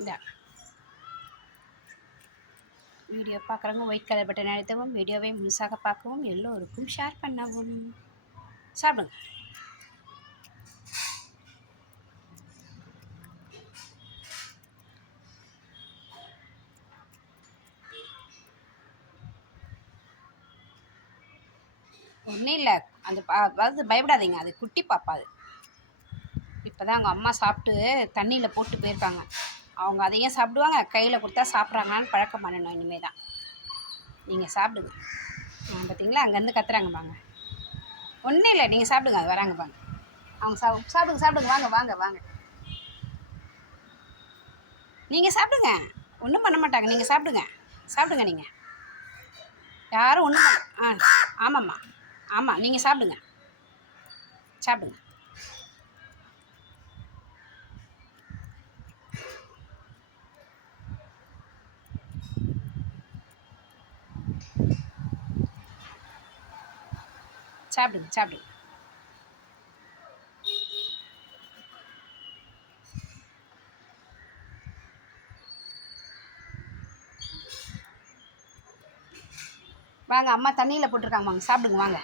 இந்த வீடியோ பார்க்குறவங்க white colour button அழுத்தவும் வீடியோவை முழுசாக பார்க்கவும் எல்லோருக்கும் ஷேர் பண்ணவும். சாப்பிடுங்க. ஒன்றும் இல்லை. அந்த அதாவது பயப்படாதீங்க. அது குட்டி பாப்பா அது. இப்போ தான் அவங்க அம்மா சாப்பிட்டு தண்ணியில் போட்டு போயிருக்காங்க. அவங்க அதையும் சாப்பிடுவாங்க கையில் கொடுத்தா சாப்பிட்றாங்களான்னு பழக்கம் பண்ணணும் இனிமேல் தான் நீங்கள் சாப்பிடுங்க. ஆ, பார்த்தீங்களா அங்கேருந்து கத்துறாங்க வாங்க ஒன்றும் இல்லை நீங்கள் சாப்பிடுங்க அது வராங்க வாங்க அவங்க சா சாப்பிடுங்க சாப்பிடுங்க வாங்க வாங்க வாங்க. நீங்கள் சாப்பிடுங்க. ஒன்றும் பண்ண மாட்டாங்க நீங்கள் சாப்பிடுங்க. சாப்பிடுங்க நீங்கள் யாரும் ஒன்றும் ஆ ஆமாம்மா. ஆமாம் நீங்கள் சாப்பிடுங்க. சாப்பிடுங்க. சாப்பிடுங்க சாப்பிடுங்க வாங்க அம்மா தண்ணியில் போட்டிருக்காங்க வாங்க சாப்பிடுங்க வாங்க